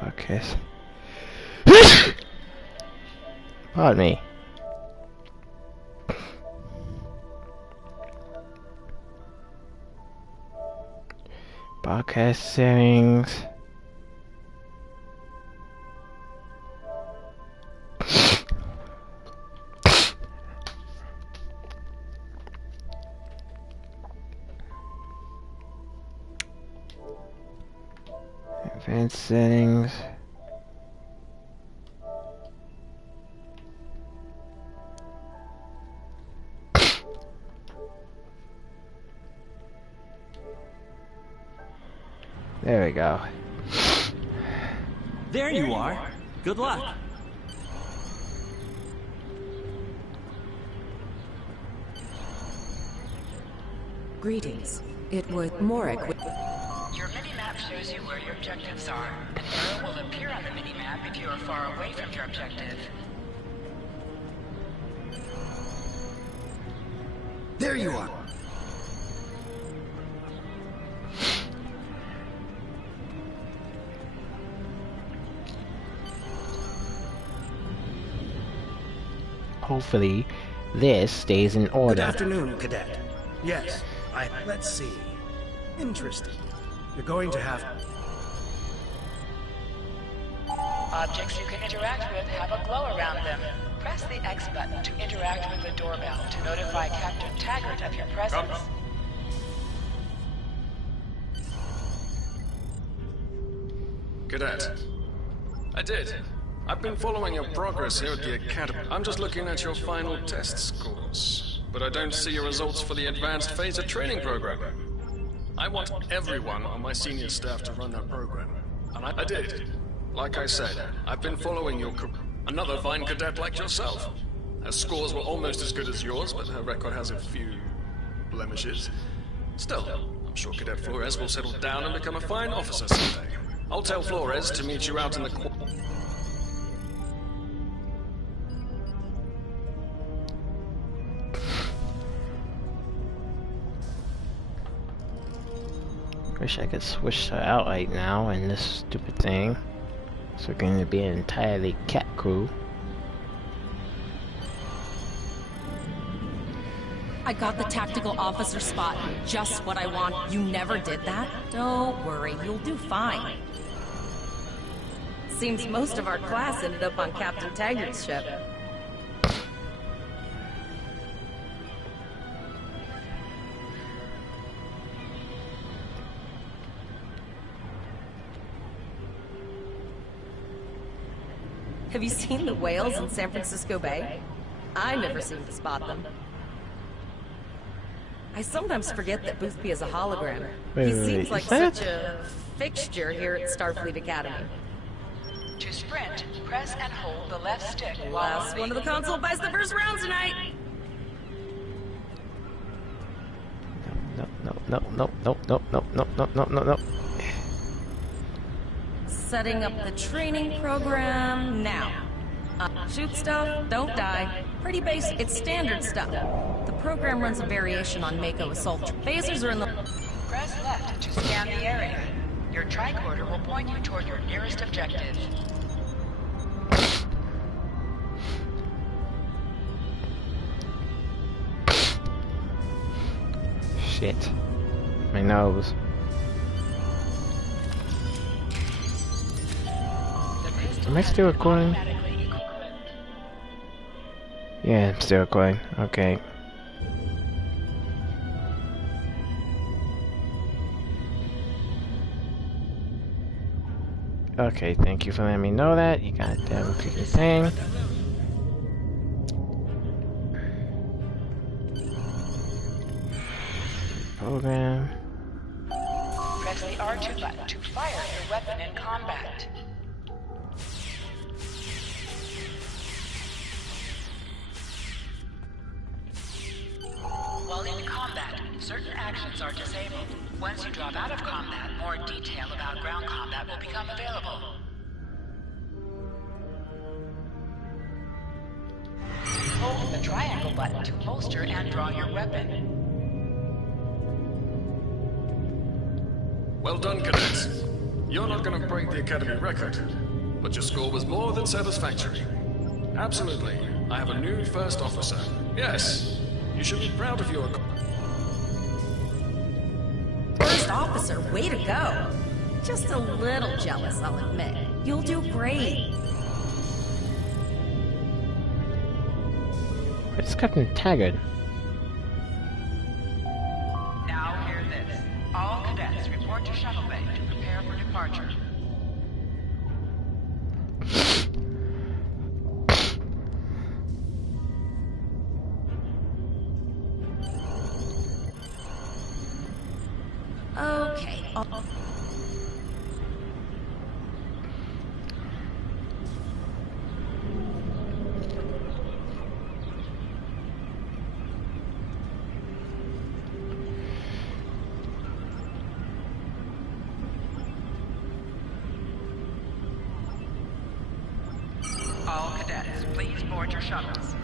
Broadcast. Pardon me. Broadcast settings. Advanced settings. There we go. There you are. Good luck. Greetings. It was Morik. Your mini-map shows you where your objectives are. An arrow will appear on the mini-map if you are far away from your objective. There you are. Hopefully, this stays in order. Good afternoon, Cadet. Yes, let's see. Interesting. You're going to have... Objects you can interact with have a glow around them. Press the X button to interact with the doorbell to notify Captain Taggart of your presence. Cadet. I did. I've been following your progress here at the Academy. I'm just looking at your final test scores, but I don't see your results for the Advanced Phaser Training Program. I want everyone on my senior staff to run that program, and I did. Like I said, I've been following your another fine cadet like yourself. Her scores were almost as good as yours, but her record has a few blemishes. Still, I'm sure Cadet Flores will settle down and become a fine officer someday. I'll tell Flores to meet you out in the... Wish I could switch her out right now in this stupid thing. So we're going to be an entirely cat crew. I got the tactical officer spot. Just what I want. You never did that? Don't worry, you'll do fine. Seems most of our class ended up on Captain Taggart's ship. Have you seen the whales in San Francisco Bay? I never seem to spot them. I sometimes forget that Boothby is a hologram. He seems like such a fixture here at Starfleet Academy. To sprint, press and hold the left stick while Last one of the console buys the first round tonight! No. Setting up the training program now. Shoot stuff, don't die. Pretty basic, it's standard stuff. The program runs a variation on Mako Assault. Phasers are in the... Press left to scan the area. Your tricorder will point you toward your nearest objective. Shit. My nose. Am I still recording? Yeah, I'm still recording. Okay. Okay, thank you for letting me know that. You goddamn freaking thing. Program. Press the R2 button to fire your weapon in combat. While in combat, certain actions are disabled. Once you drop out of combat, more detail about ground combat will become available. Hold the triangle button to holster and draw your weapon. Well done, cadets. You're not gonna break the Academy record, but your score was more than satisfactory. Absolutely. I have a new first officer. Yes, you should be proud of your... First officer, way to go. Just a little jealous, I'll admit. You'll do great. It's Captain Taggart. Now hear this. All cadets report to shuttle bay to prepare for departure. Okay. All cadets, please board your shuttles.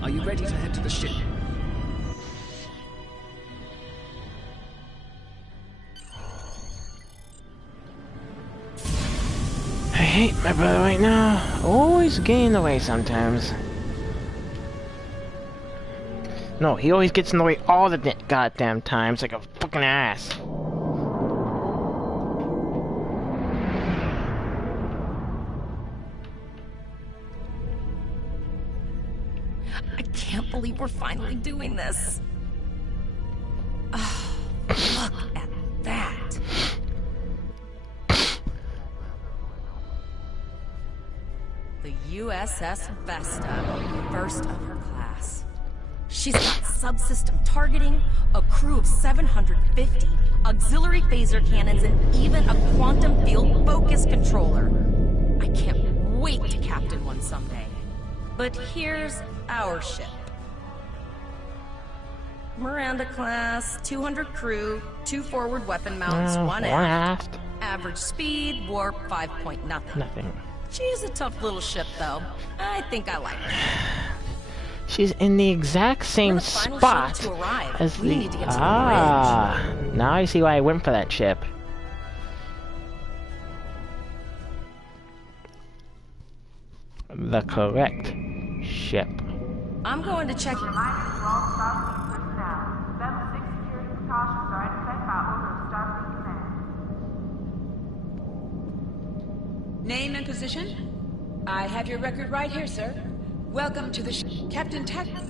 Are you ready to head to the ship? I hate my brother right now. Always getting in the way sometimes. No, he always gets in the way all the goddamn times like a fucking ass. I can't believe we're finally doing this. Oh, look at that. The USS Vesta, first of her class. She's got subsystem targeting, a crew of 750, auxiliary phaser cannons, and even a quantum field focus controller. I can't wait to captain one someday. But here's our ship. Miranda class, 200 crew, 2 forward weapon mounts, 1 aft. Average speed, warp 5 point nothing. Nothing. She's a tough little ship, though. I think I like her. She's in the exact same We're the final spot ship to arrive. as We the... need to get to the now I see why I went for that ship. The correct ship. I'm going to check. Name and position? I have your record right here, sir. Welcome to the Captain Taggart.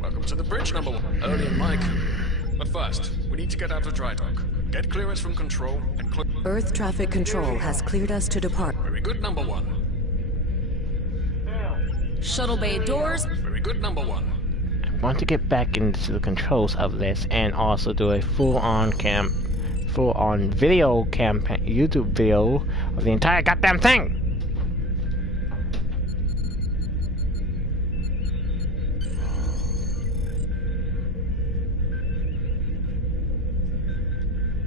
Welcome to the bridge, number 1. Early and Mike. But first, we need to get out of dry dock. Get clearance from control and Earth traffic control has cleared us to depart. Very good, number 1. Shuttle bay doors. Very good, number 1. I want to get back into the controls of this and also do a full-on video campaign, YouTube video of the entire goddamn thing.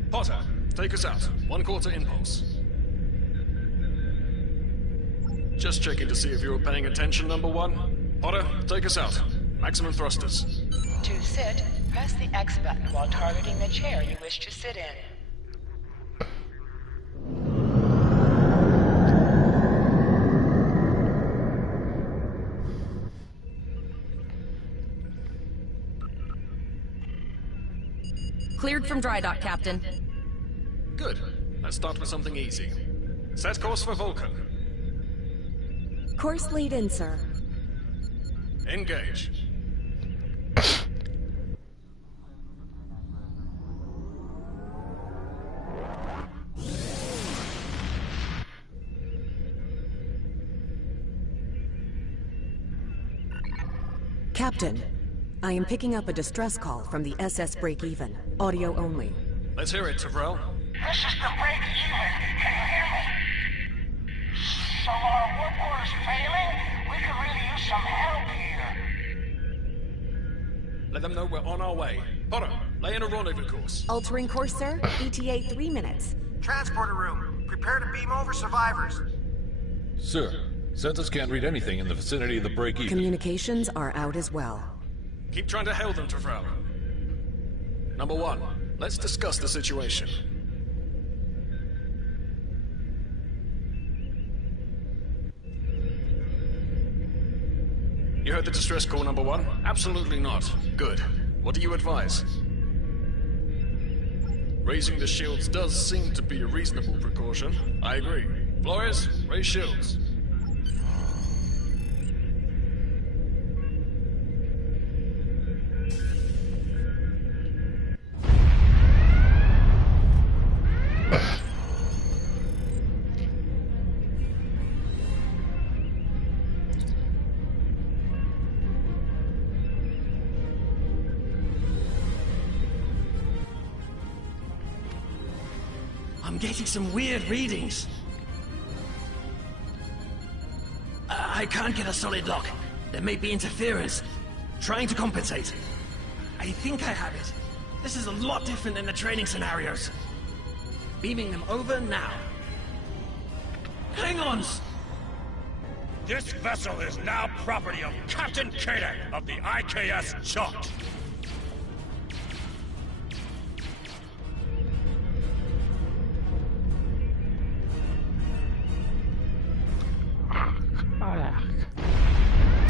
Potter, take us out. 1/4 impulse. Just checking to see if you were paying attention, number 1. Potter, take us out. Maximum thrusters. To sit, press the X button while targeting the chair you wish to sit in. Cleared from dry dock, Captain. Good. Let's start with something easy. Set course for Vulcan. Course lead in, sir. Engage. Captain, I am picking up a distress call from the SS Break-Even. Audio only. Let's hear it, Tyrell. This is the Break-Even. Can you hear me? So our work order's failing? We could really use some help here. Let them know we're on our way. Potter, lay in a rendezvous course. Altering course, sir. ETA 3 minutes. Transporter room. Prepare to beam over survivors. Sir, sensors can't read anything in the vicinity of the break-even. Communications are out as well. Keep trying to hail them, Tyrell. Number 1, let's discuss the situation. You heard the distress call, number 1? Absolutely not. Good. What do you advise? Raising the shields does seem to be a reasonable precaution. I agree. Flores, raise shields. I'm getting some weird readings. I can't get a solid lock. There may be interference. Trying to compensate. I think I have it. This is a lot different than the training scenarios. Beaming them over now. Klingons! This vessel is now property of Captain Kadek of the IKS Chont.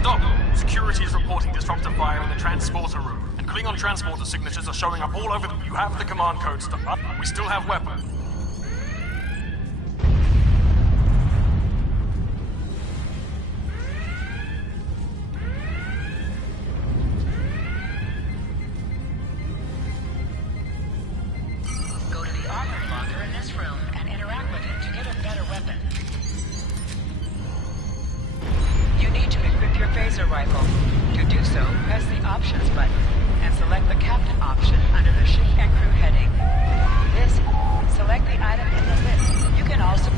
Doc, security is reporting disruptive fire in the transporter room, and Klingon transporter signatures are showing up all over them. You have the command codes to up. We still have weapons. Go to the armor locker in this room and interact with it to get a better weapon. You need to equip your phaser rifle. To do so, press the Options button and select the Captain option under the Ship and Crew heading. This, select the item in the list. You can also...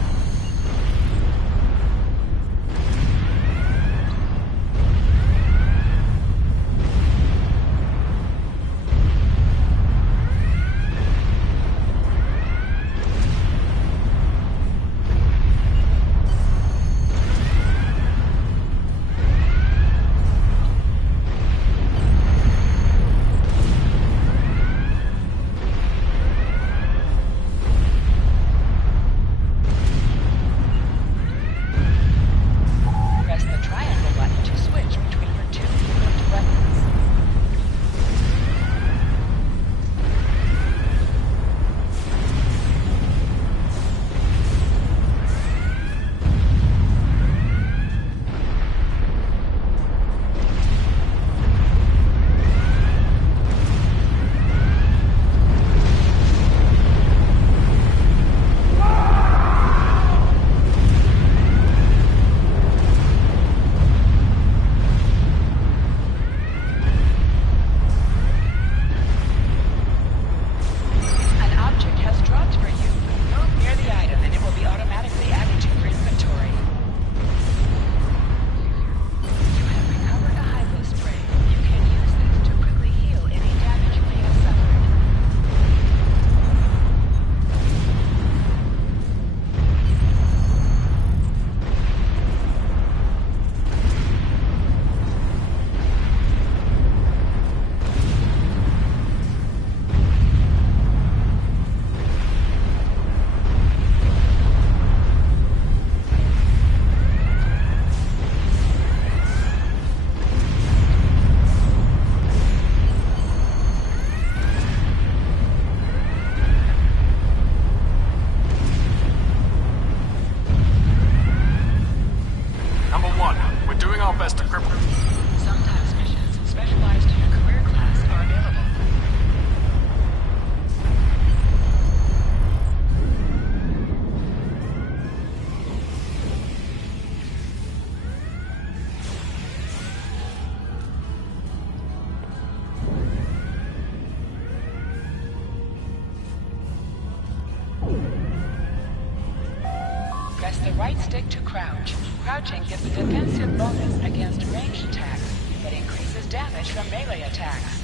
stick to crouch. Crouching gives a defensive bonus against ranged attacks, but increases damage from melee attacks.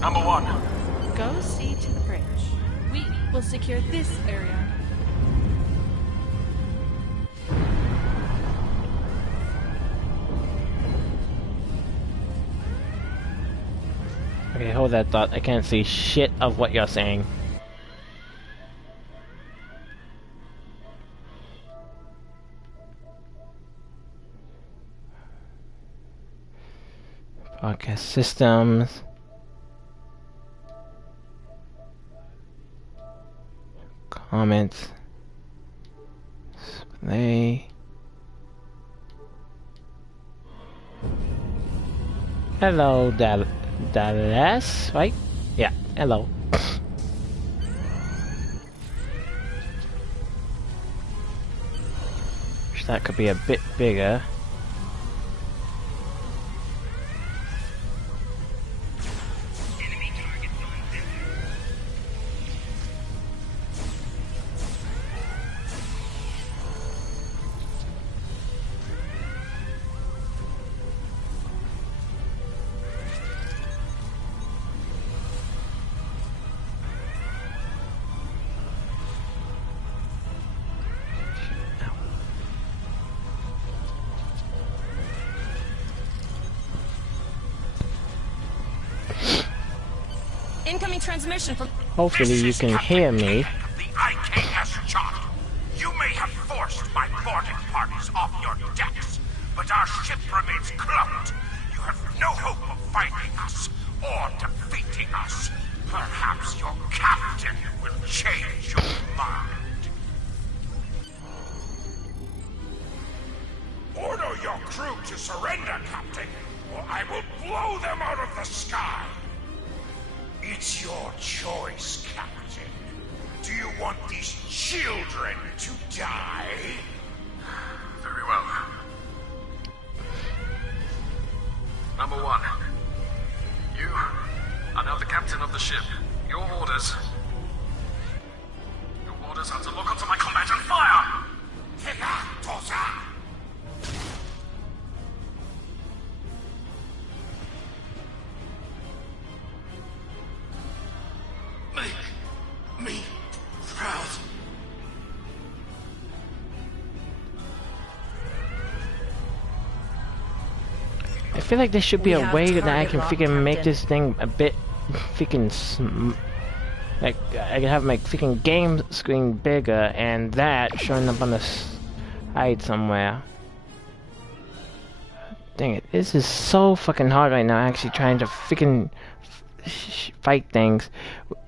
Number 1. Go see to the bridge. We will secure this area. Okay, hold that thought. I can't see shit of what you're saying. Broadcast systems. Comments. Display. Hello, Dallas, right? Yeah, hello. Wish that could be a bit bigger. Incoming transmission from... Hopefully you can hear me. The IKS chart. You may have forced my boarding parties off your decks, but our ship remains cloaked. You have no hope of finding us or defeating us. Perhaps your captain will change your mind. Order your crew to surrender, Captain, or I will blow them out of the sky. It's your choice, Captain. Do you want these children to die? Very well. Number 1. You are now the captain of the ship. Your orders are to lock onto my combat and fire! Teka, Tosa! Make me proud. I feel like there should be We a have way that I target can lock, freaking make Captain. this thing a bit freaking like I can have my freaking game screen bigger and that showing up on the side somewhere. Dang it, this is so fucking hard right now actually trying to freaking fight things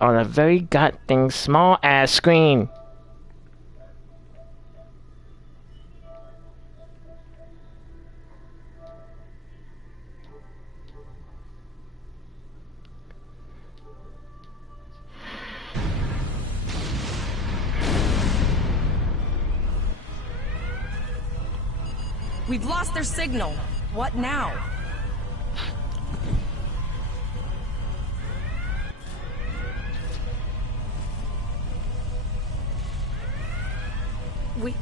on a very goddamn small ass screen. We've lost their signal. What now? We...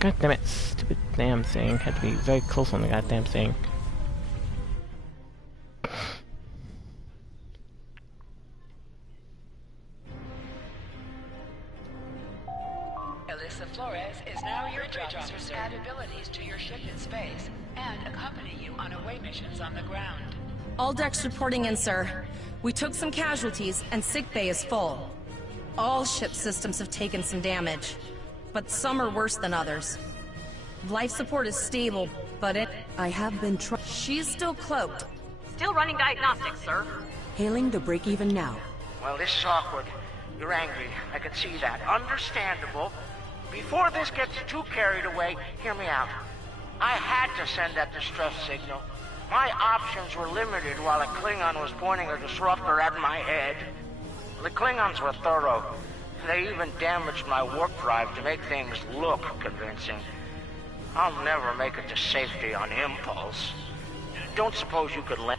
God damn it, stupid damn thing. Had to be very close on the goddamn thing. Alyssa Flores is now your bridge officer. Add abilities to your ship in space and accompany you on away missions on the ground. All decks reporting in, sir. We took some casualties, and sickbay is full. All ship systems have taken some damage, but some are worse than others. Life support is stable, but I have been She's still cloaked. Still running diagnostics, sir. hailing the break-even now. Well, this is awkward. You're angry. I can see that. Understandable. Before this gets too carried away, hear me out. I had to send that distress signal. My options were limited while a Klingon was pointing a disruptor at my head. The Klingons were thorough. They even damaged my warp drive to make things look convincing. I'll never make it to safety on impulse. Don't suppose you could let...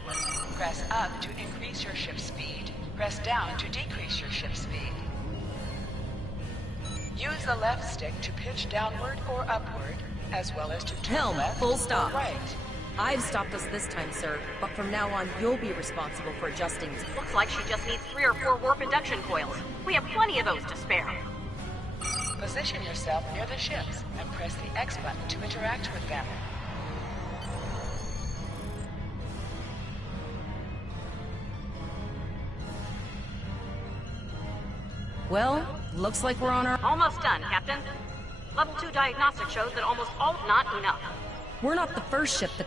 Press up to increase your ship speed. Press down to decrease your ship speed. Use the left stick to pitch downward or upward, as well as to turn Helm, left full or stop. right. I've stopped us this time, sir, but from now on, you'll be responsible for adjusting. Looks like she just needs 3 or 4 warp induction coils. We have plenty of those to spare. Position yourself near the ships and press the X button to interact with them. Well, looks like we're on our... Almost done, Captain. Level 2 diagnostic shows that almost all not enough. We're not the first ship that...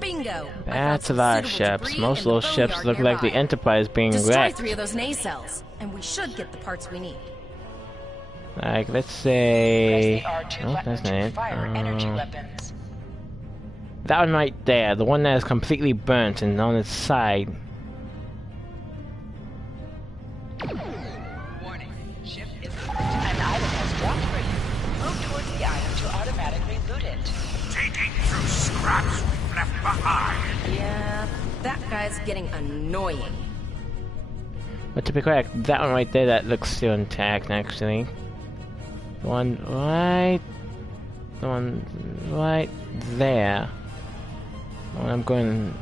Bingo! That's a lot of ships. Most of those ships look like the Enterprise being Destroy wrecked. 3 of those nacelles, and we should get the parts we need. Like, let's say... Press the R2 Oh, button that's to not it. fire energy weapons. That one right there, the one that is completely burnt and on its side. Warning, ship is burnt. An item has dropped for you. Move towards the item to automatically loot it. Digging through scraps we've left behind. Yeah, that guy's getting annoying. But to be correct, that one right there, that looks still intact, actually. The one right there. The one I'm going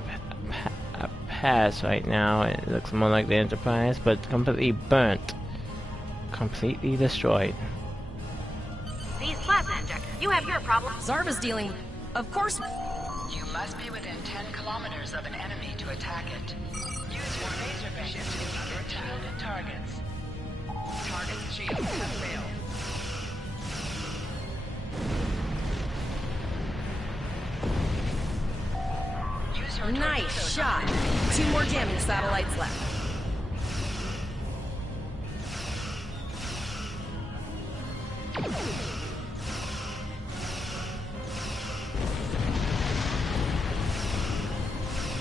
past right now, it looks more like the Enterprise, but completely burnt. Completely destroyed. These plasma injectors, you have your problem. Zarva's dealing with... Of course... You must be within 10 kilometers of an enemy to attack it. Use your laser beam to engage shielded targets. Target's shields have failed. Use your Nice shot! 2 more jamming satellites left.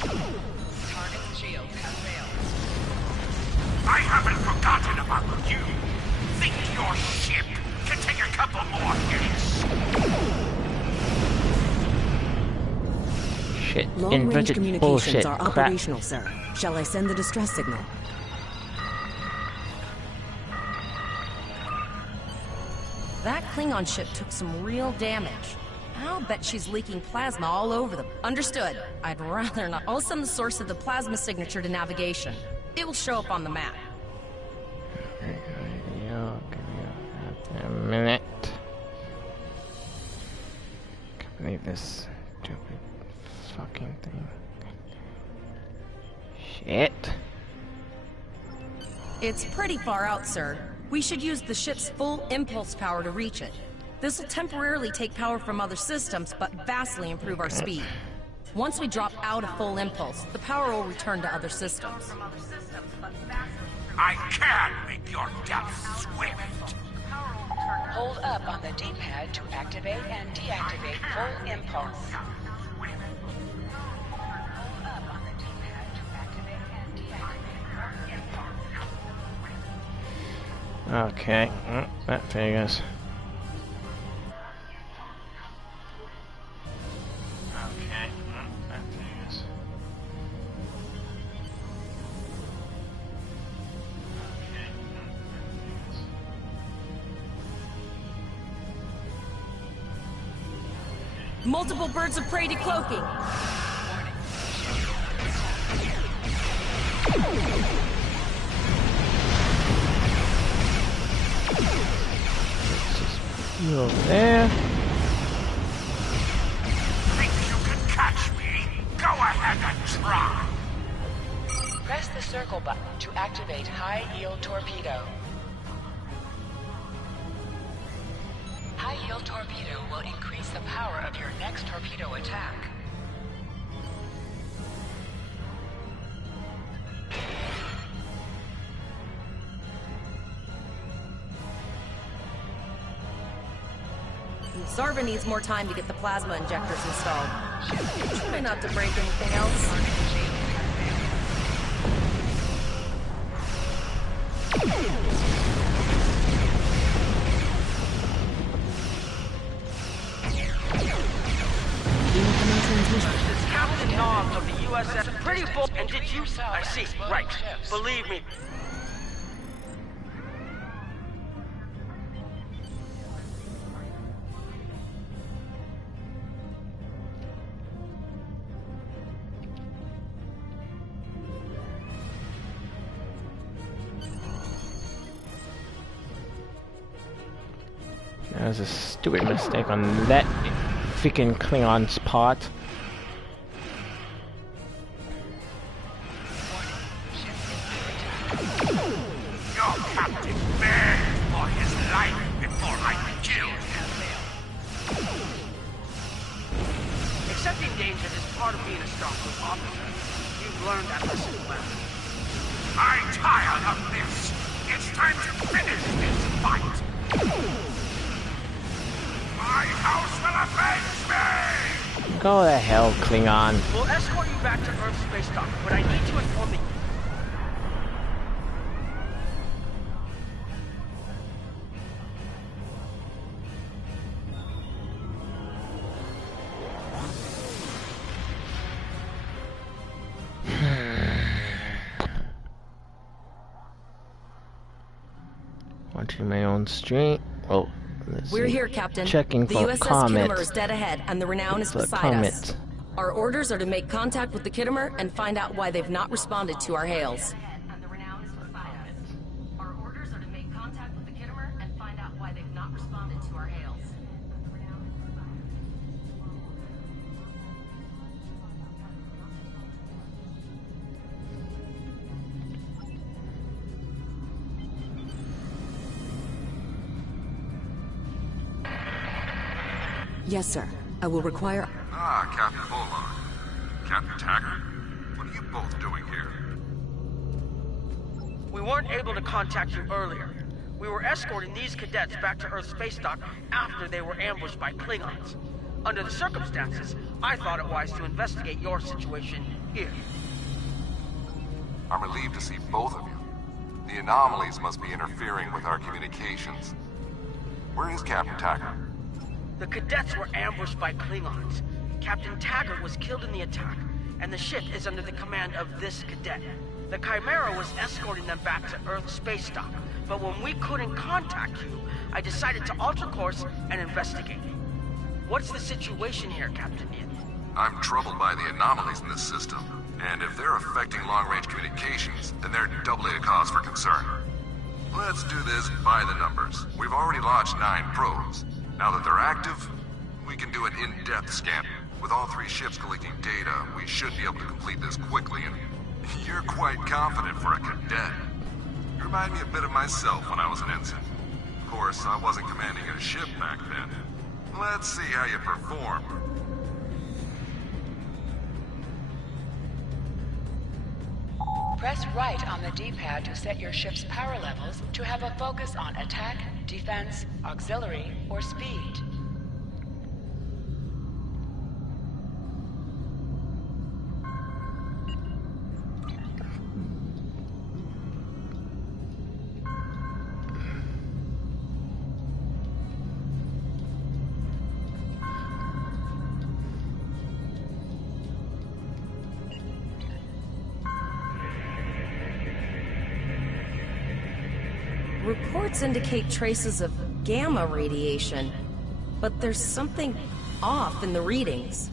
Target's shields have failed. I haven't forgotten about you. Think your ship can take a couple more hits. Shit. Long-range Inverted communications bullshit. are Crap. operational, sir. Shall I send the distress signal? That Klingon ship took some real damage. I'll bet she's leaking plasma all over them. Understood. I'd rather not. I'll send the source of the plasma signature to navigation. It will show up on the map. A minute. Can't believe this stupid fucking thing. Shit. It's pretty far out, sir. We should use the ship's full impulse power to reach it. This will temporarily take power from other systems, but vastly improve our speed. Once we drop out of full impulse, the power will return to other systems. I can make your death swift. Hold up on the D-pad to activate and deactivate full impulse. Hold up on the D-pad to activate and deactivate full impulse. Okay. Well, that figures. Okay. Well, that figures. Multiple birds of prey decloaking. Go there. Think you can catch me? Go ahead and try. Press the circle button to activate high-yield torpedo. High-yield torpedo will increase the power of your next torpedo attack. Zarva needs more time to get the plasma injectors installed. Try not to break anything else. It's Captain Nobbs of the USS. Pretty bull. And did you? I see. Right. Believe me. That was a stupid mistake on that freaking Klingon's part. Your captain begged for his life before I killed him. Accepting danger is part of being a Starfleet officer. You've learned that lesson well. I'm tired of this. It's time to finish this fight. My house will avenge me! Go to hell, Klingon. We'll escort you back to Earth space dock, but I need to inform the... Watching my own stream. Oh, we're here, Captain. Checking the for USS comment. Kittimer is dead ahead, and the Renown is For beside comment. us. Our orders are to make contact with the Kittimer and find out why they've not responded to our hails. Our orders are to make contact with the Kittimer and find out why they've not responded to our hails. Yes, sir. I will require... Ah, Captain Bolon. Captain Taggart? What are you both doing here? We weren't able to contact you earlier. We were escorting these cadets back to Earth space dock after they were ambushed by Klingons. Under the circumstances, I thought it wise to investigate your situation here. I'm relieved to see both of you. The anomalies must be interfering with our communications. Where is Captain Taggart? The cadets were ambushed by Klingons. Captain Taggart was killed in the attack, and the ship is under the command of this cadet. The Chimera was escorting them back to Earth space dock, but when we couldn't contact you, I decided to alter course and investigate. What's the situation here, Captain Ian? I'm troubled by the anomalies in this system, and if they're affecting long-range communications, then they're doubly a cause for concern. Let's do this by the numbers. We've already launched 9 probes. Now that they're active, we can do an in-depth scan. With all 3 ships collecting data, we should be able to complete this quickly, and you're quite confident for a cadet. You remind me a bit of myself when I was an ensign. Of course, I wasn't commanding a ship back then. Let's see how you perform. Press right on the D-pad to set your ship's power levels to have a focus on attack, defense, auxiliary, or speed. Reports indicate traces of gamma radiation, but there's something off in the readings.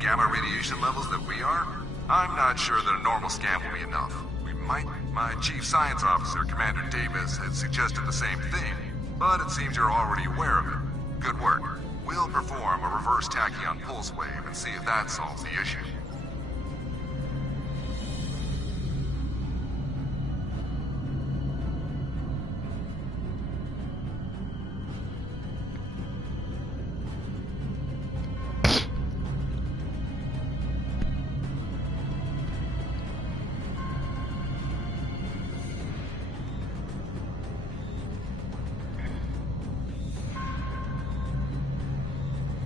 Gamma radiation levels that we are? I'm not sure that a normal scan will be enough. We might. My chief science officer, Commander Davis, had suggested the same thing, but it seems you're already aware of it. Good work. We'll perform a reverse tachyon pulse wave and see if that solves the issue.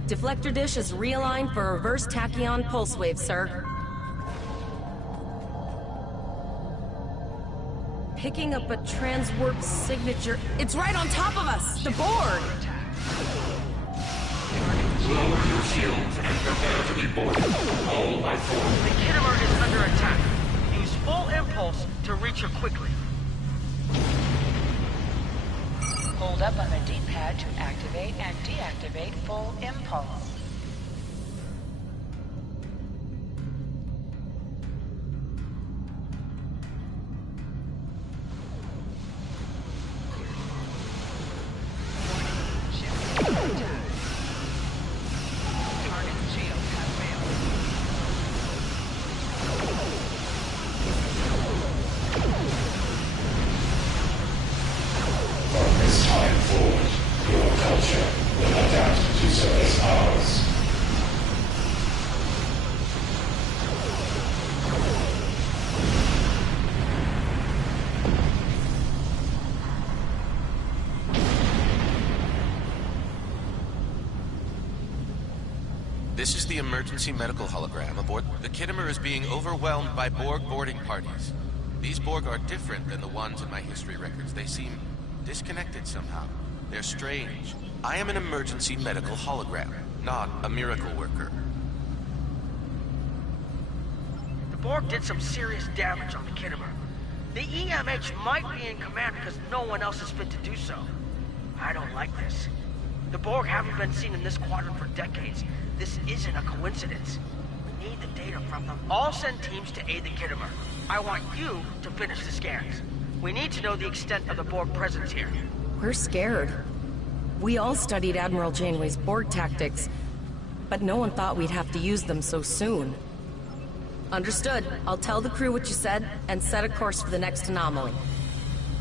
Deflector dish is realigned for a reverse tachyon pulse wave, sir. Picking up a transwarp signature. It's right on top of us! The board! Lower your shields and prepare to be boarded. All by force. The Kittimer is under attack. Use full impulse to reach her quickly. Hold up on the D-pad to activate and deactivate full impulse. This is the emergency medical hologram aboard. The Kittimer is being overwhelmed by Borg boarding parties. These Borg are different than the ones in my history records. They seem disconnected somehow. They're strange. I am an emergency medical hologram, not a miracle worker. The Borg did some serious damage on the Kittimer. The EMH might be in command because no one else is fit to do so. I don't like this. The Borg haven't been seen in this quadrant for decades. This isn't a coincidence. We need the data from them. I'll send teams to aid the Kittimer. I want you to finish the scans. We need to know the extent of the Borg presence here. We're scared. We all studied Admiral Janeway's Borg tactics, but no one thought we'd have to use them so soon. Understood. I'll tell the crew what you said and set a course for the next anomaly.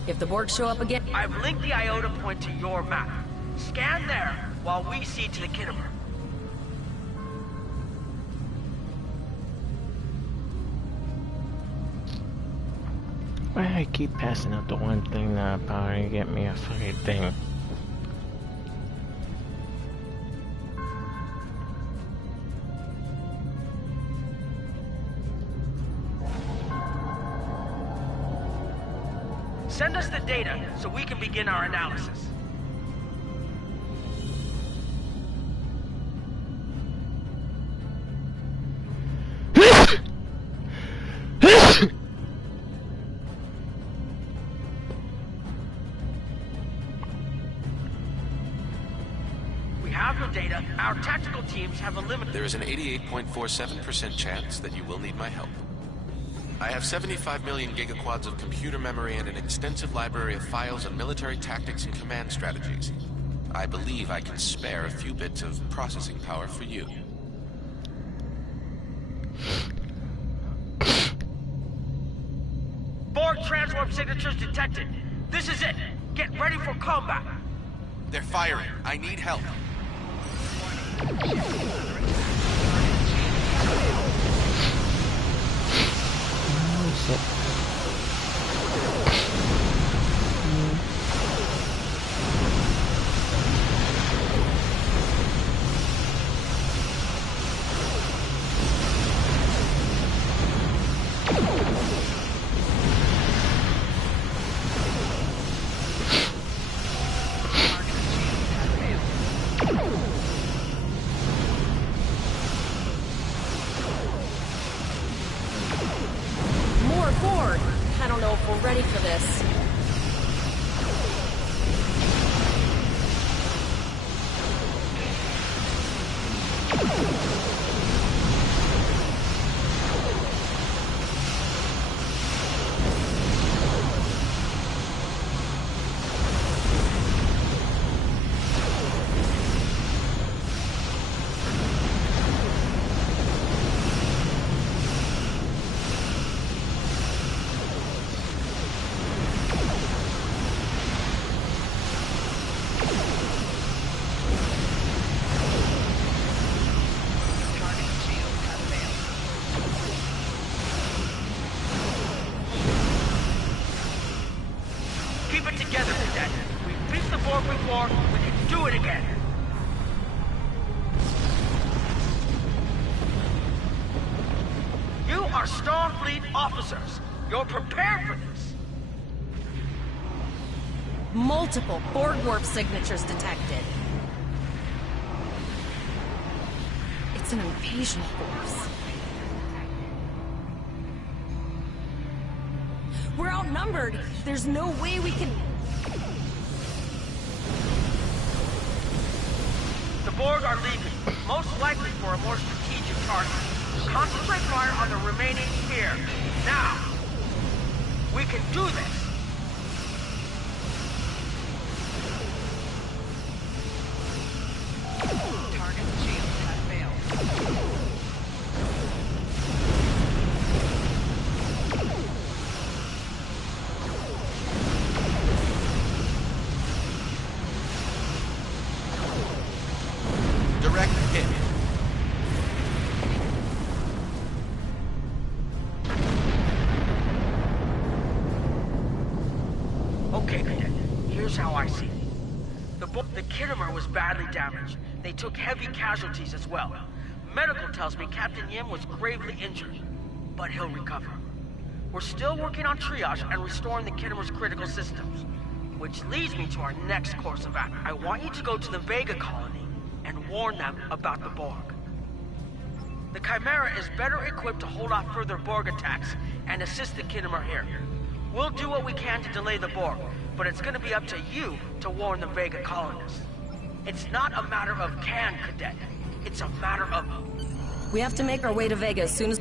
If the Borg show up again... I've linked the iota point to your map. Scan there while we see to the Kittimer. Why do I keep passing out the one thing that probably get me a fucking thing? Send us the data so we can begin our analysis. Data, our tactical teams have a limit. There is an 88.47% chance that you will need my help. I have 75 million gigaquads of computer memory and an extensive library of files on military tactics and command strategies. I believe I can spare a few bits of processing power for you. Borg transwarp signatures detected. This is it. Get ready for combat. They're firing. I need help. More Borg! I don't know if we're ready for this. Keep it together, Cadet. We've beat the Borg before, we can do it again. You are Starfleet officers. You're prepared for this. Multiple Borg warp signatures detected. It's an invasion force. We're outnumbered. There's no way we can... The Borg are leaving, most likely for a more strategic target. Concentrate fire on the remaining sphere. Now! We can do this! Target's shields have failed. Direct hit. Okay, Cadet. Here's how I see it. The Kittimer was badly damaged. They took heavy casualties as well. Medical tells me Captain Yim was gravely injured, but he'll recover. We're still working on triage and restoring the Kittimer's critical systems, which leads me to our next course of action. I want you to go to the Vega colony and warn them about the Borg. The Chimera is better equipped to hold off further Borg attacks and assist the Kittimer here. We'll do what we can to delay the Borg, but it's gonna be up to you to warn the Vega colonists. It's not a matter of can, Cadet. It's a matter of... We have to make our way to Vega as soon as...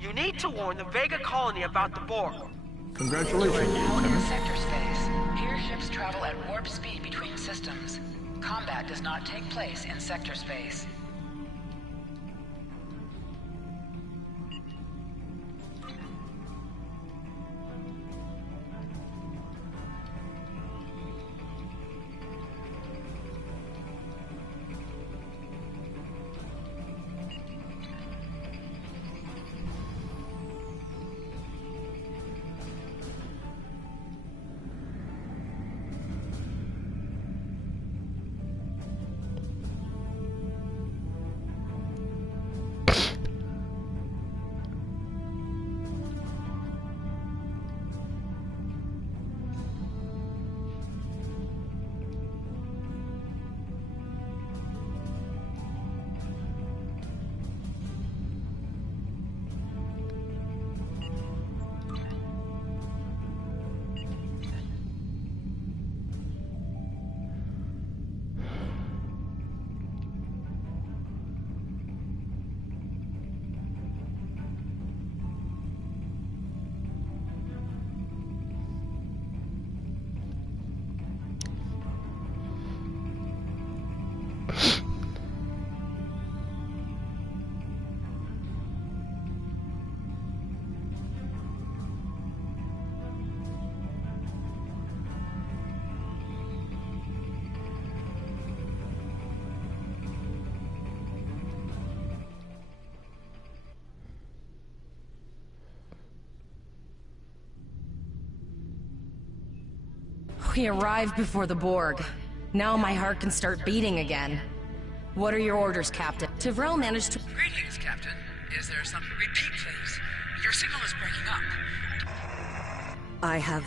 You need to warn the Vega colony about the Borg. Congratulations. You are now in sector space. Here ships travel at warp speed between systems. Combat does not take place in sector space. We arrived before the Borg. Now my heart can start beating again. What are your orders, Captain? Tyrell managed to... Greetings, Captain. Is there some... Repeat, please. Your signal is breaking up. I have...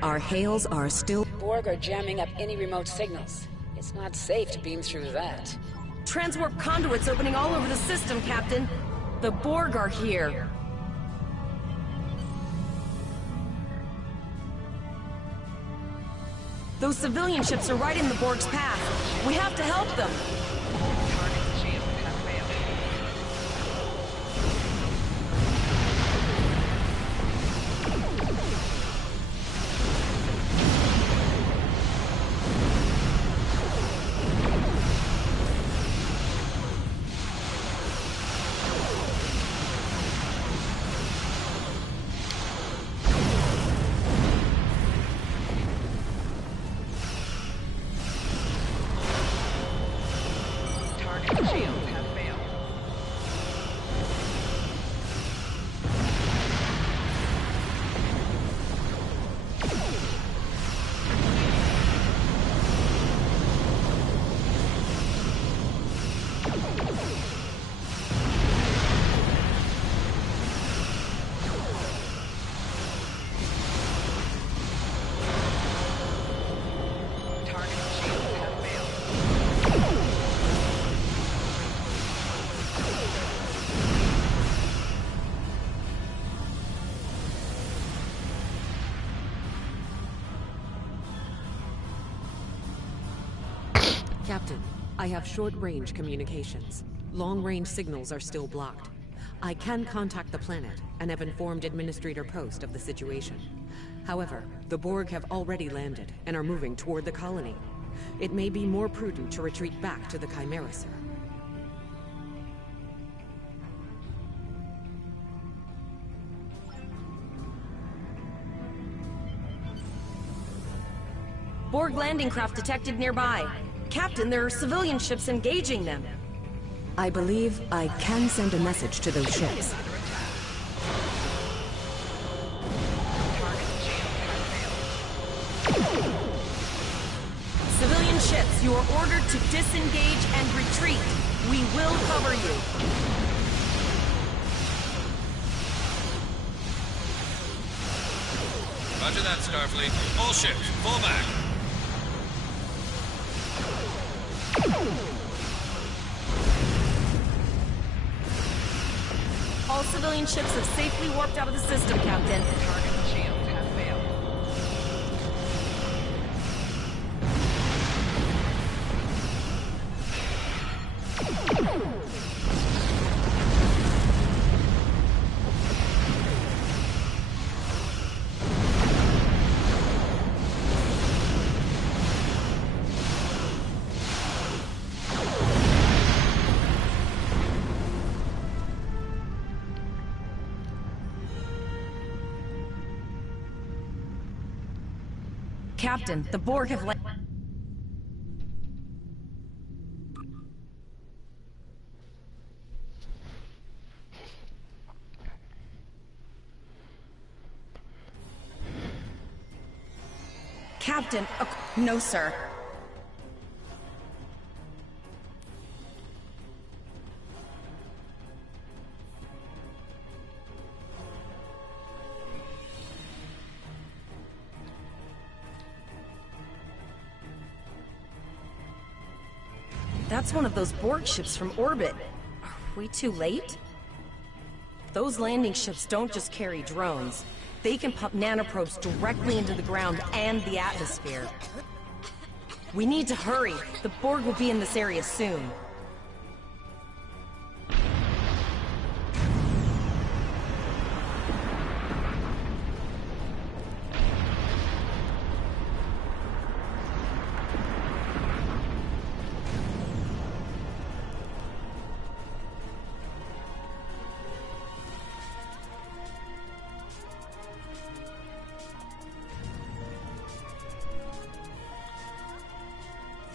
Our hails are still... Borg are jamming up any remote signals. It's not safe to beam through that. Transwarp conduits opening all over the system, Captain. The Borg are here. Those civilian ships are right in the Borg's path. We have to help them. Captain, I have short-range communications. Long-range signals are still blocked. I can contact the planet and have informed Administrator Post of the situation. However, the Borg have already landed and are moving toward the colony. It may be more prudent to retreat back to the Chimera, sir. Borg landing craft detected nearby. Captain, there are civilian ships engaging them. I believe I can send a message to those ships. Civilian ships, you are ordered to disengage and retreat. We will cover you. Roger that, Starfleet. All ships, fall back. All civilian ships have safely warped out of the system, Captain. Target shields have failed. Captain, the Borg have Captain, no, sir. That's one of those Borg ships from orbit. Are we too late? Those landing ships don't just carry drones. They can pump nanoprobes directly into the ground and the atmosphere. We need to hurry. The Borg will be in this area soon.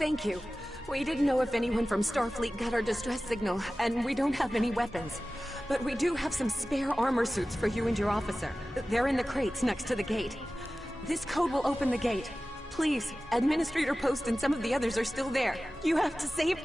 thank you. We didn't know if anyone from Starfleet got our distress signal, and we don't have any weapons. But we do have some spare armor suits for you and your officer. They're in the crates next to the gate. This code will open the gate. Please, Administrator Post and some of the others are still there. You have to save...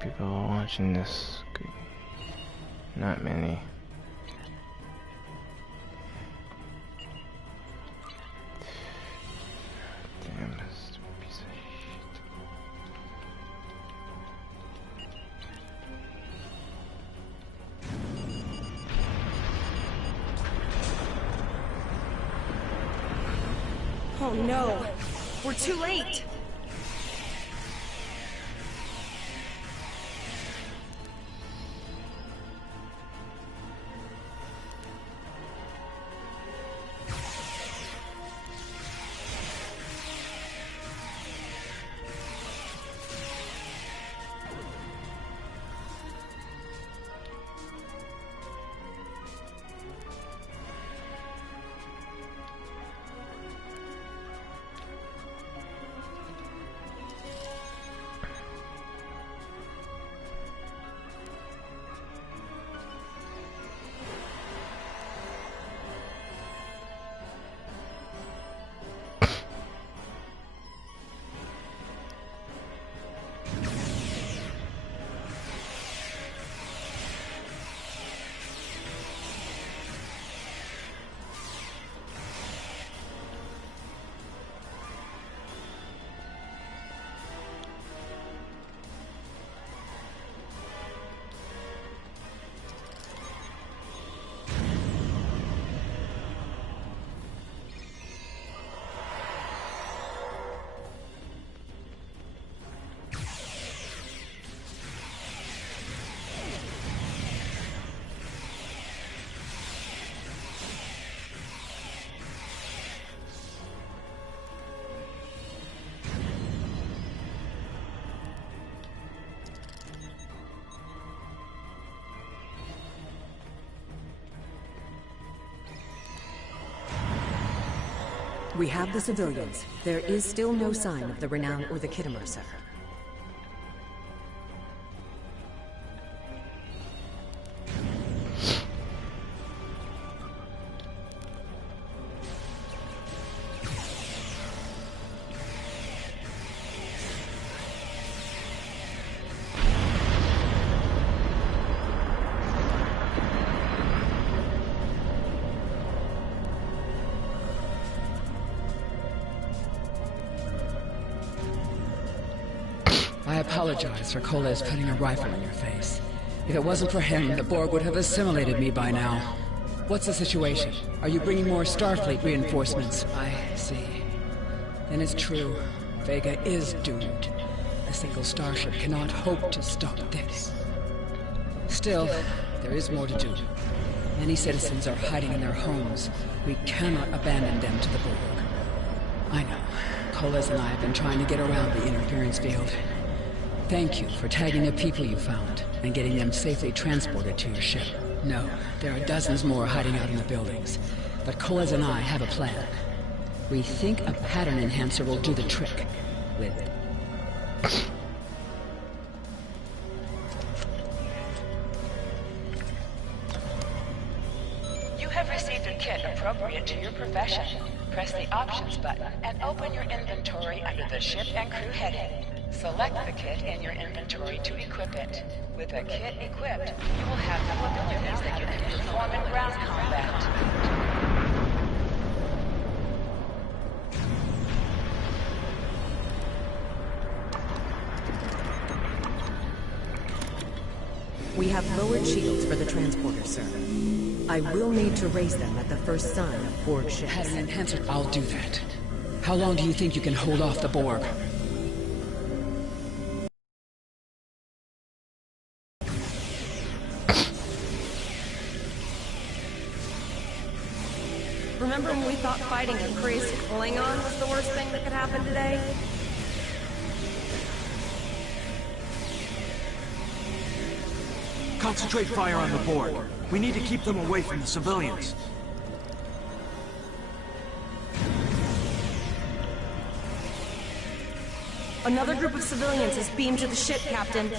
People are watching this. Not many. Damn, this piece of shit. Oh no, we're too late. We have the civilians. There is still no sign of the Renown or the Kittimer, sir. I apologize for Koles putting a rifle in your face. If it wasn't for him, the Borg would have assimilated me by now. What's the situation? Are you bringing more Starfleet reinforcements? I see. Then it's true. Vega is doomed. A single starship cannot hope to stop this. Still, there is more to do. Many citizens are hiding in their homes. We cannot abandon them to the Borg. I know. Koles and I have been trying to get around the interference field. Thank you for tagging the people you found and getting them safely transported to your ship. No, there are dozens more hiding out in the buildings. But Koles and I have a plan. We think a pattern enhancer will do the trick. With... You have received a kit appropriate to your profession. Press the Options button and open your inventory under the Ship and Crew heading. Select the kit in your inventory to equip it. With a kit equipped, you will have new abilities that you can perform in ground combat. We have lowered shields for the transporter, sir. I will need to raise them at the first sign of Borg ships. Had an enhancer. I'll do that. How long do you think you can hold off the Borg? Remember when we thought fighting a crazy Klingon was the worst thing that could happen today? Concentrate fire on the Borg. We need to keep them away from the civilians. Another group of civilians is beamed to the ship, Captain.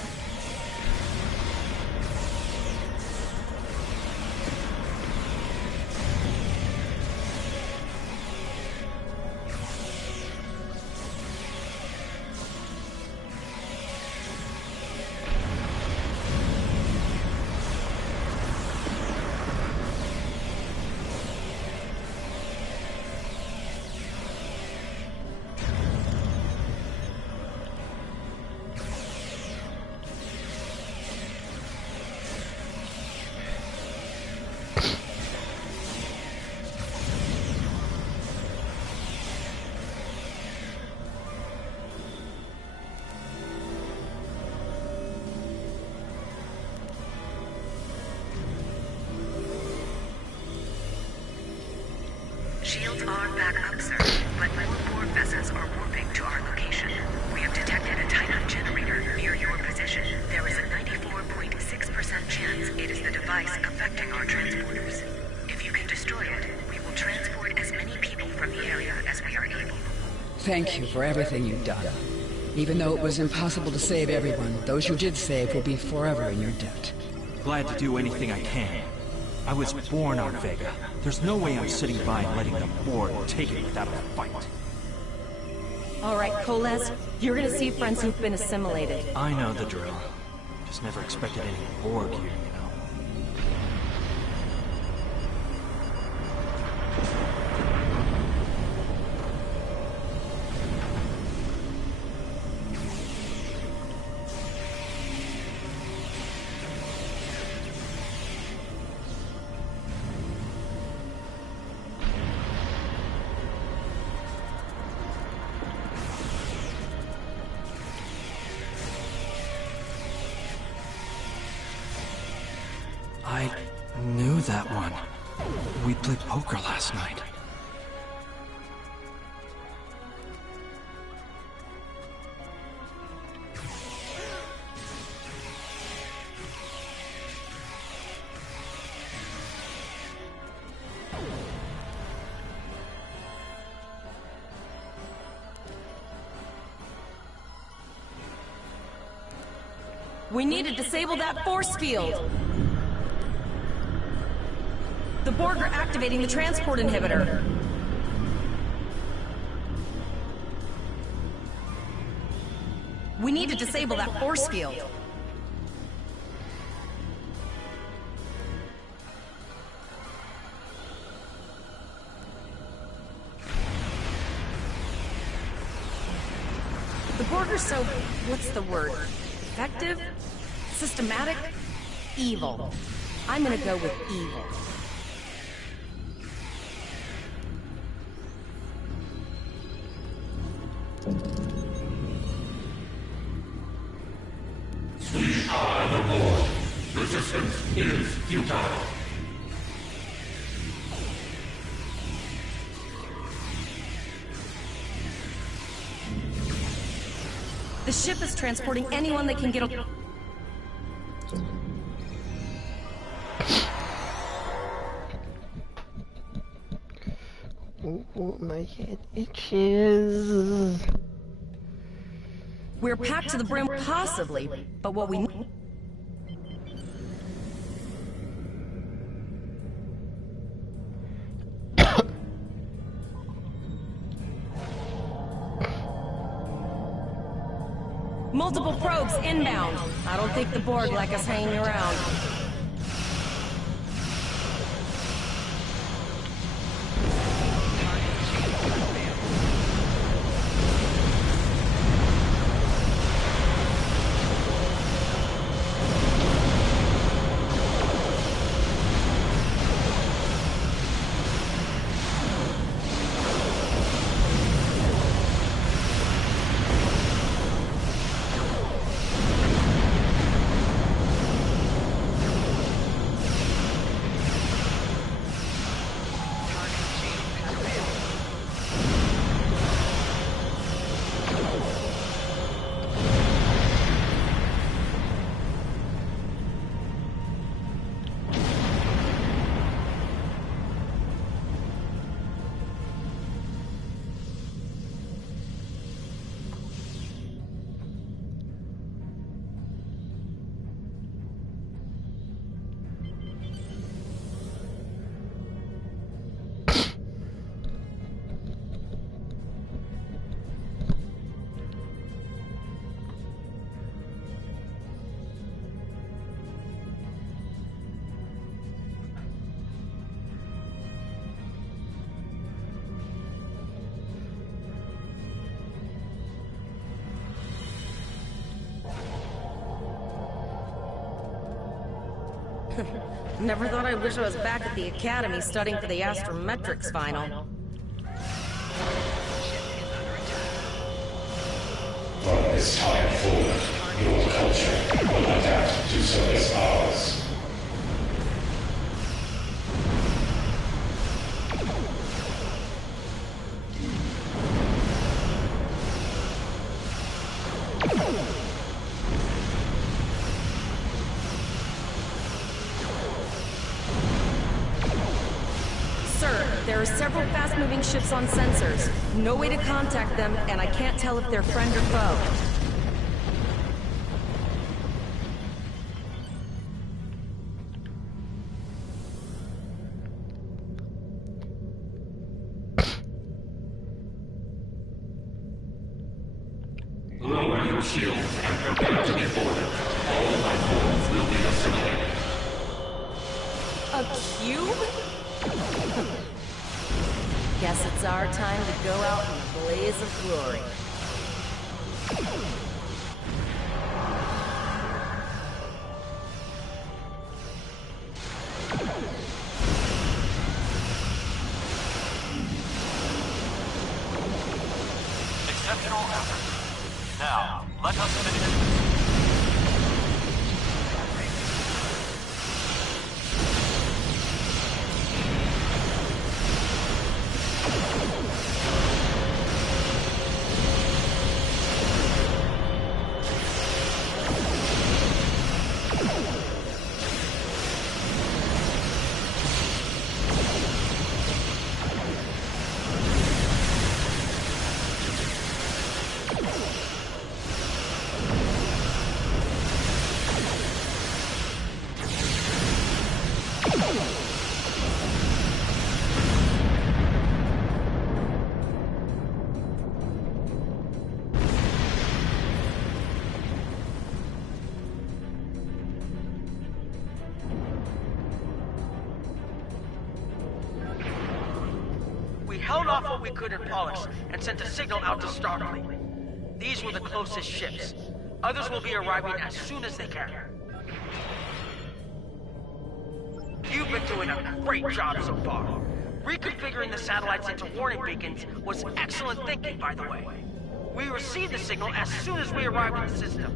Shields are back up, sir, but more Borg vessels are warping to our location. We have detected a Titan generator near your position. There is a 94.6% chance it is the device affecting our transporters. If you can destroy it, we will transport as many people from the area as we are able. Thank you for everything you've done. Even though it was impossible to save everyone, those you did save will be forever in your debt. Glad to do anything I can. I was born on Vega. There's no way I'm sitting by and letting the Borg take it without a fight. All right, Koles, you're gonna see friends who've been assimilated. I know the drill. Just never expected any Borg here, you know. I knew that one. We played poker last night. We need to disable that force field! The Borg are activating the transport inhibitor. We need to disable that force field. The Borg are so, what's the word? Effective? Systematic? Evil. I'm gonna go with evil. We are the Borg. Resistance is futile. The ship is transporting anyone that can get a... Oh, my head itches. We're packed to the brim, possibly, but what we... Multiple probes inbound. I don't think the Borg like us hanging around. Never thought I wish I was back at the academy studying for the astrometrics final. From this time forward, your culture will adapt to so as ours. There are several fast-moving ships on sensors. No way to contact them, and I can't tell if they're friend or foe. Lower your shield and prepare to be boarded. All life forms will be assimilated. A cube? Guess it's our time to go out in a blaze of glory. Exceptional effort. Now, let us finish. Held off what we could in Pollux and sent a signal out to Starfleet. These were the closest ships. Others will be arriving as soon as they can. You've been doing a great job so far. Reconfiguring the satellites into warning beacons was excellent thinking, by the way. We received the signal as soon as we arrived in the system.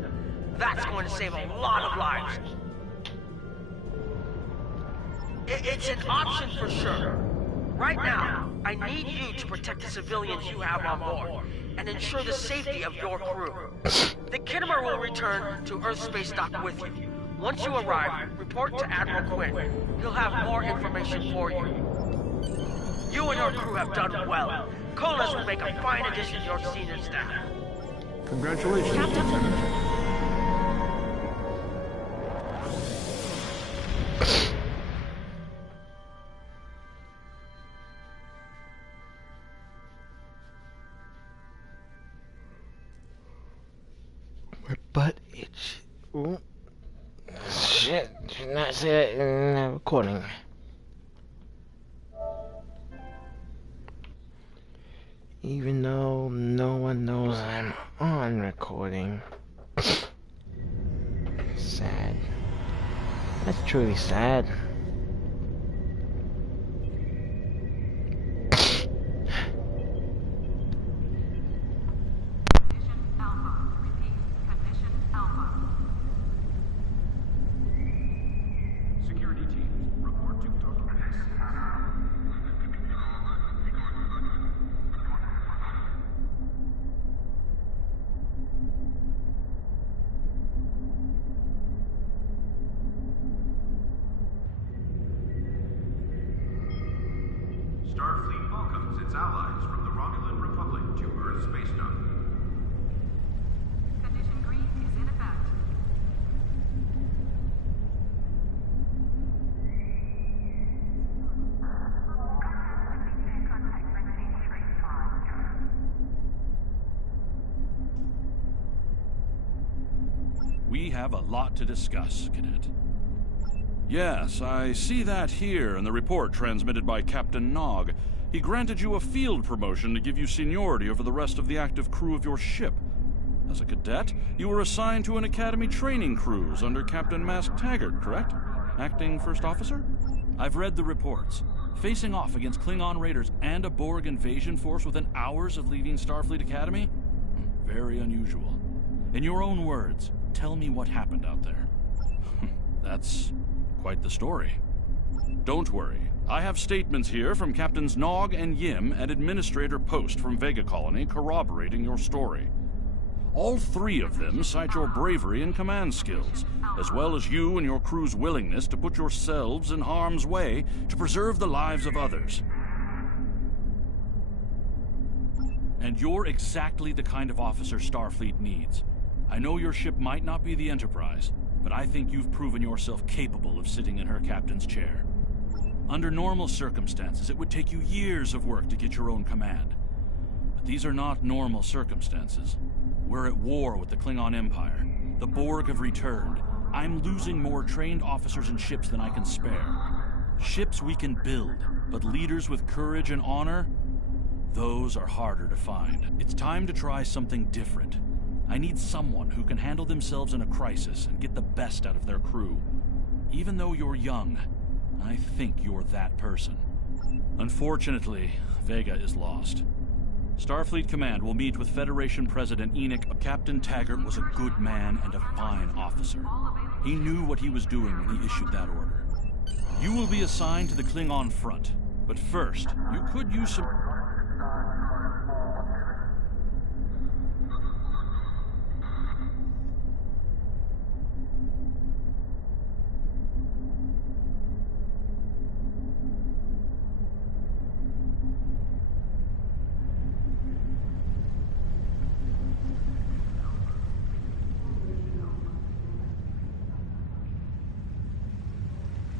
That's going to save a lot of lives. It's an option for sure. Right now, I need you to protect the civilians you have on board, and ensure the safety of your crew. The Kittimer will return to Earth Space Dock with you. Once you arrive, report to Admiral Quinn. He'll have more information for you. You and your crew have done well. Colas will make a fine addition to your senior staff. Congratulations, Lieutenant. butt itch. Ooh. Shit, should not say that in a recording. Even though no one knows I'm on recording. Sad. That's truly sad. Starfleet welcomes its allies from the Romulan Republic to Earth Space Dock. Condition green is in effect. We have a lot to discuss, Cadet. Yes, I see that here in the report transmitted by Captain Nog. He granted you a field promotion to give you seniority over the rest of the active crew of your ship. As a cadet, you were assigned to an Academy training cruise under Captain Mask Taggart, correct? Acting First Officer? I've read the reports. Facing off against Klingon raiders and a Borg invasion force within hours of leaving Starfleet Academy? Very unusual. In your own words, tell me what happened out there. That's quite the story. Don't worry. I have statements here from Captains Nog and Yim and Administrator Post from Vega Colony corroborating your story. All three of them cite your bravery and command skills, as well as you and your crew's willingness to put yourselves in harm's way to preserve the lives of others. And you're exactly the kind of officer Starfleet needs. I know your ship might not be the Enterprise, but I think you've proven yourself capable of sitting in her captain's chair. Under normal circumstances, it would take you years of work to get your own command. But these are not normal circumstances. We're at war with the Klingon Empire. The Borg have returned. I'm losing more trained officers and ships than I can spare. Ships we can build, but leaders with courage and honor? Those are harder to find. It's time to try something different. I need someone who can handle themselves in a crisis and get the best out of their crew. Even though you're young, I think you're that person. Unfortunately, Vega is lost. Starfleet Command will meet with Federation President Enoch. Captain Taggart was a good man and a fine officer. He knew what he was doing when he issued that order. You will be assigned to the Klingon front, but first, you could use some...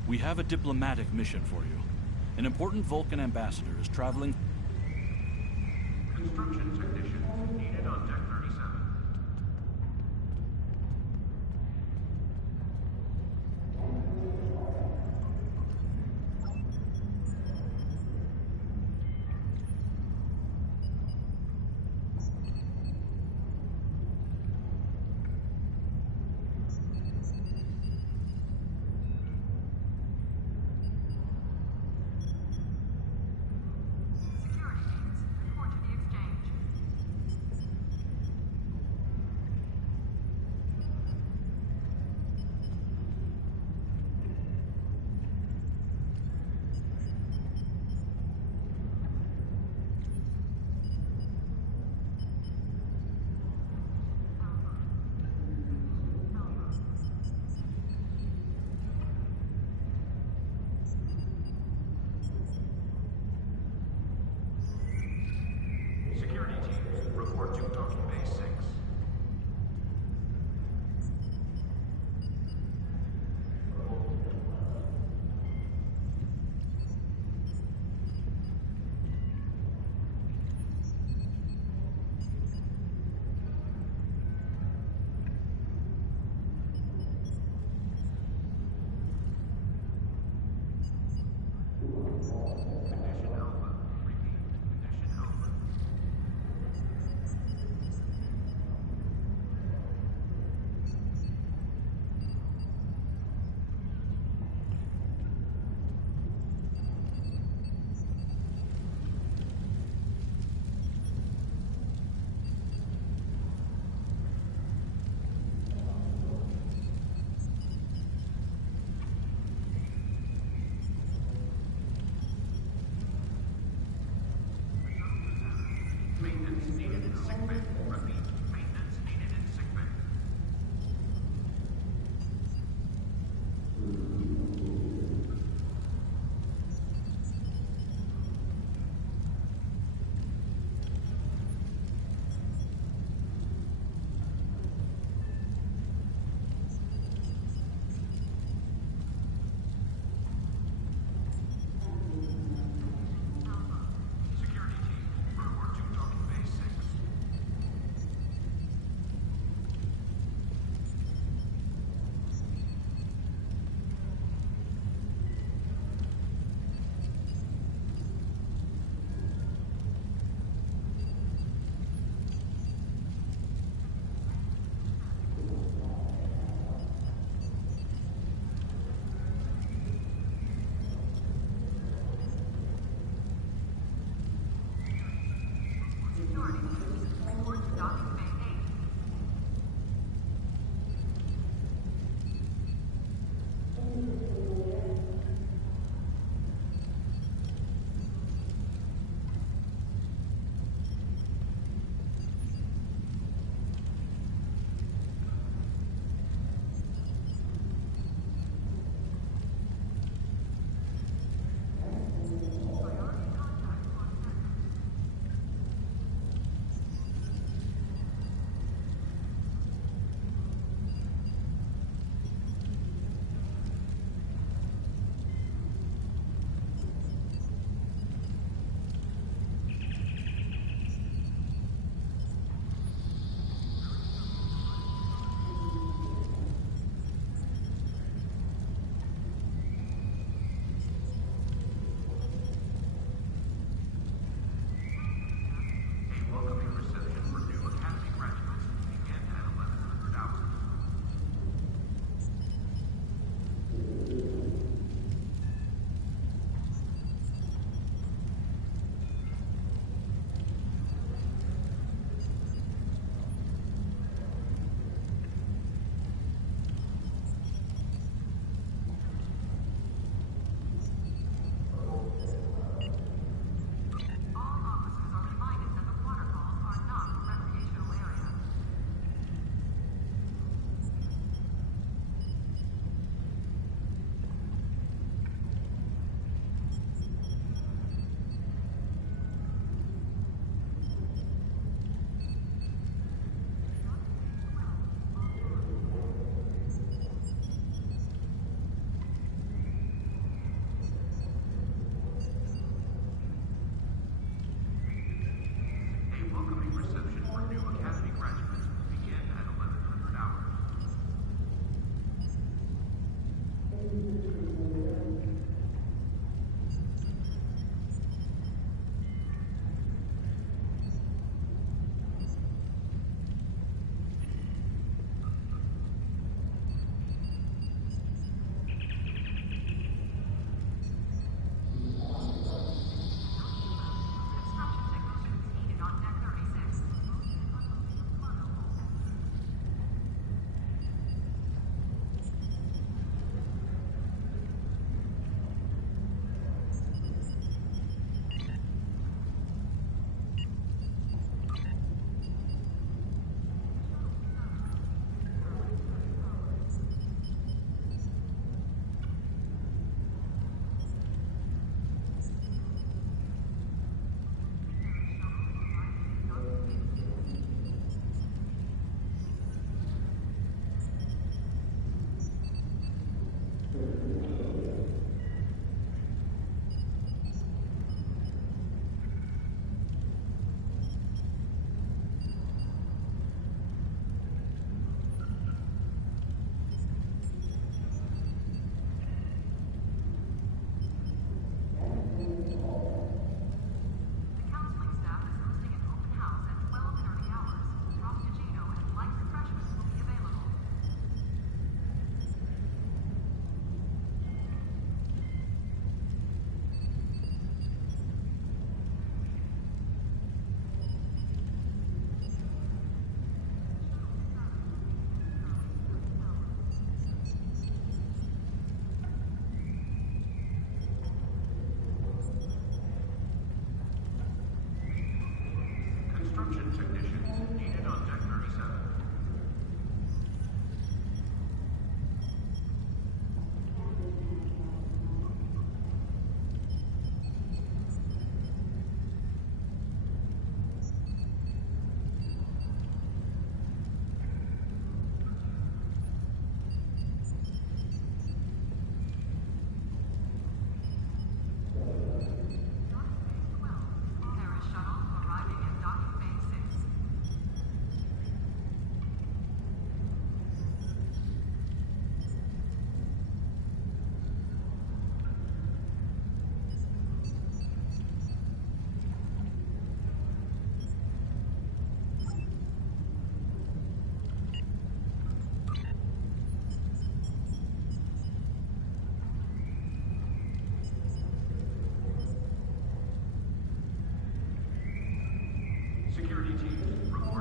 We have a diplomatic mission for you. An important Vulcan ambassador is traveling... Construction technicians needed on Deck 37.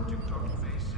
Project Total Phase 6.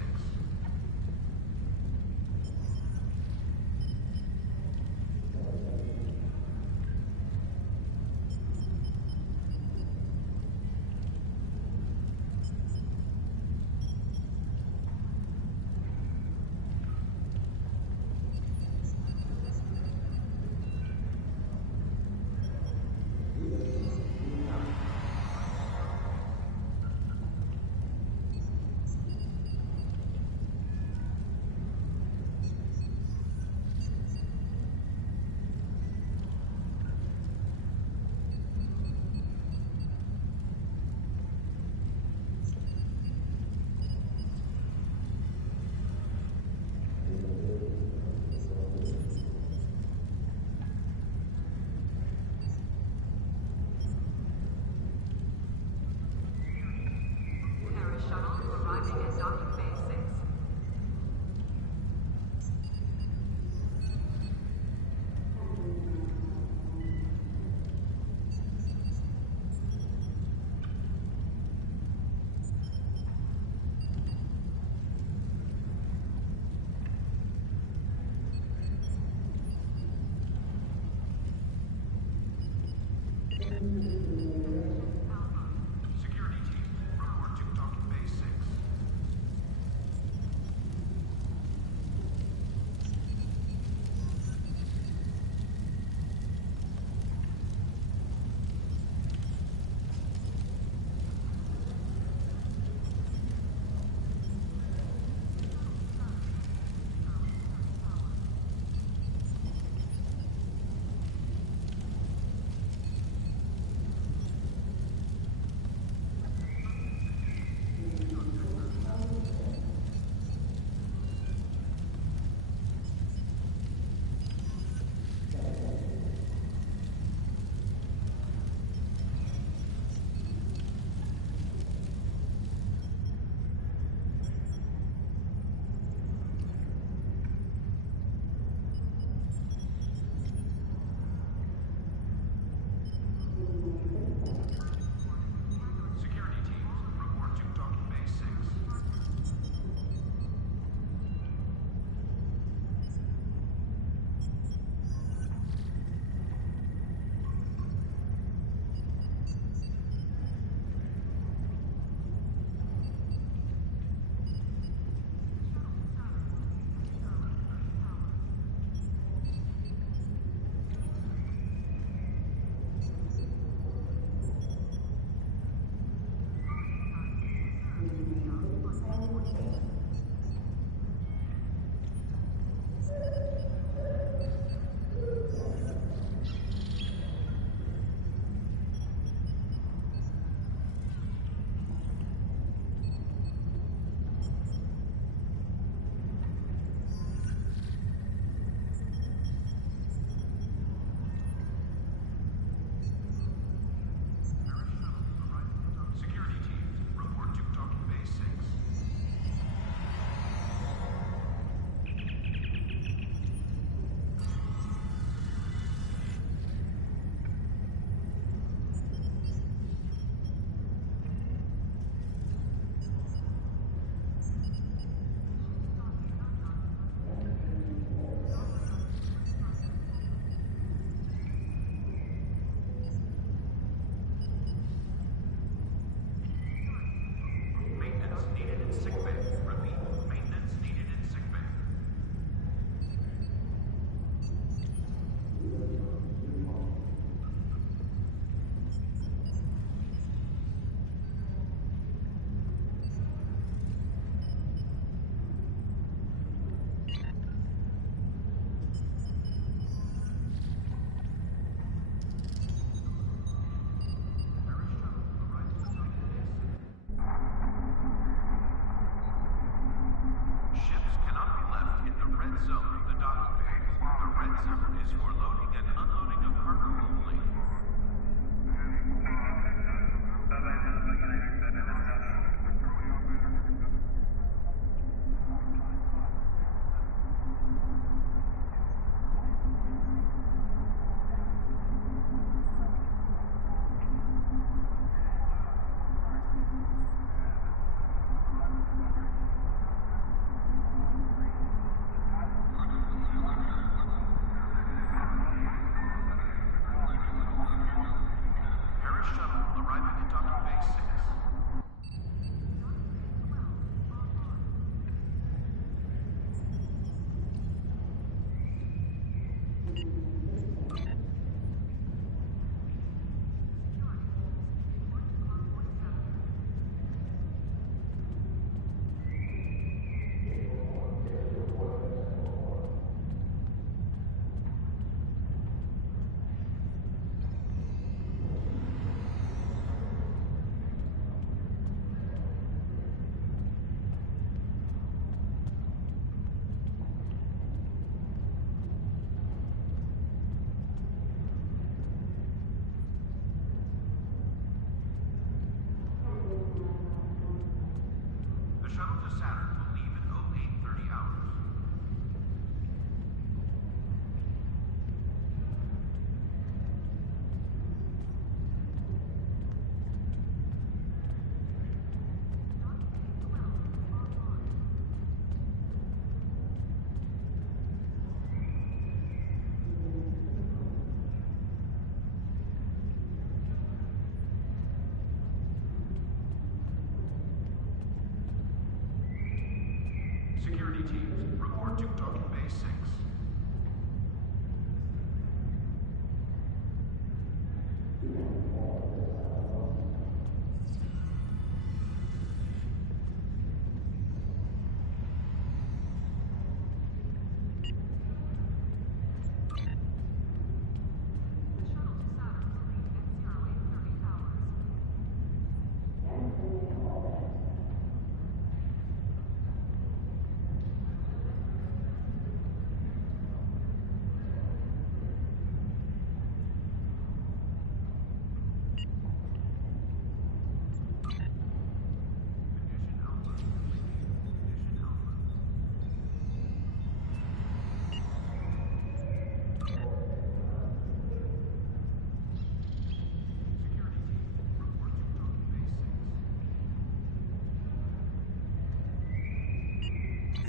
Security teams, report to Token Base 6.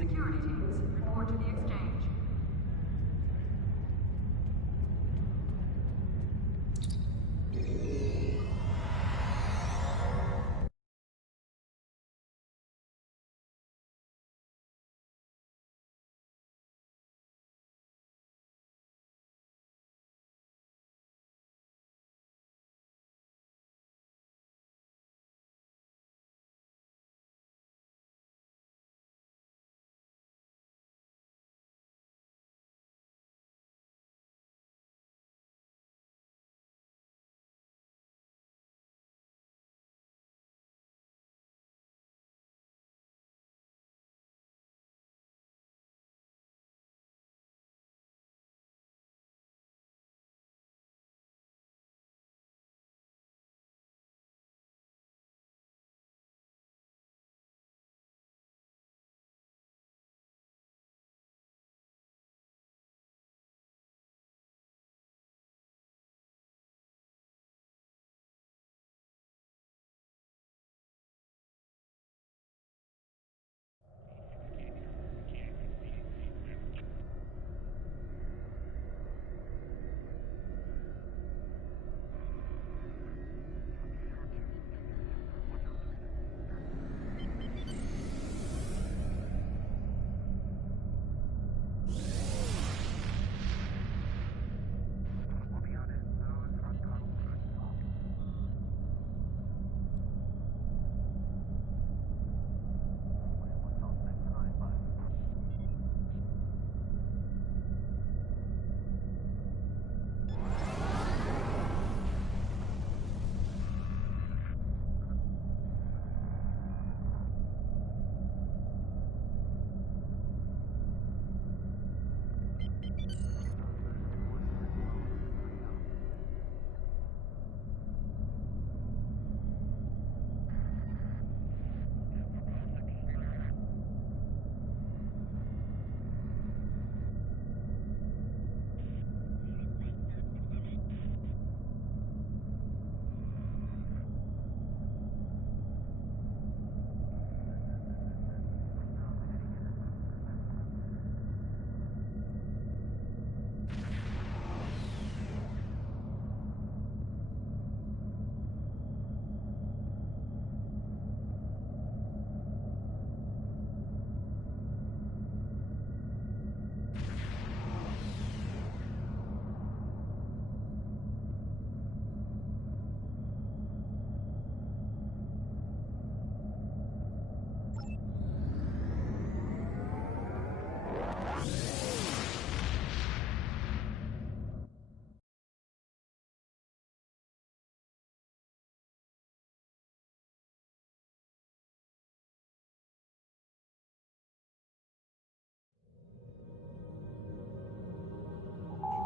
Security teams, report to the exchange.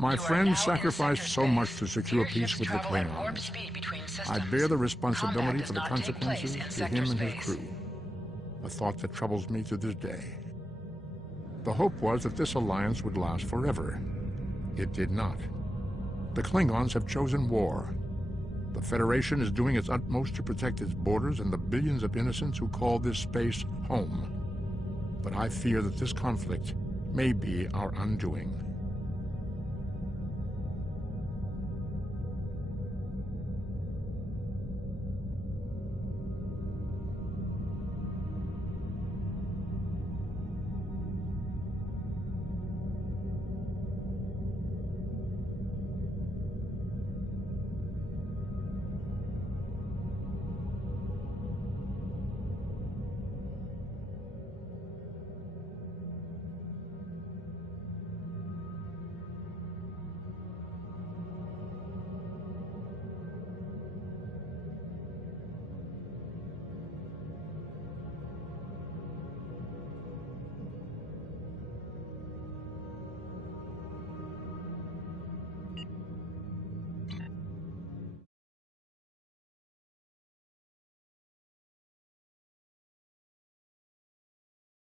My friend sacrificed so much to secure peace with the Klingons. I bear the responsibility for the consequences to him and his crew. A thought that troubles me to this day. The hope was that this alliance would last forever. It did not. The Klingons have chosen war. The Federation is doing its utmost to protect its borders and the billions of innocents who call this space home. But I fear that this conflict may be our undoing.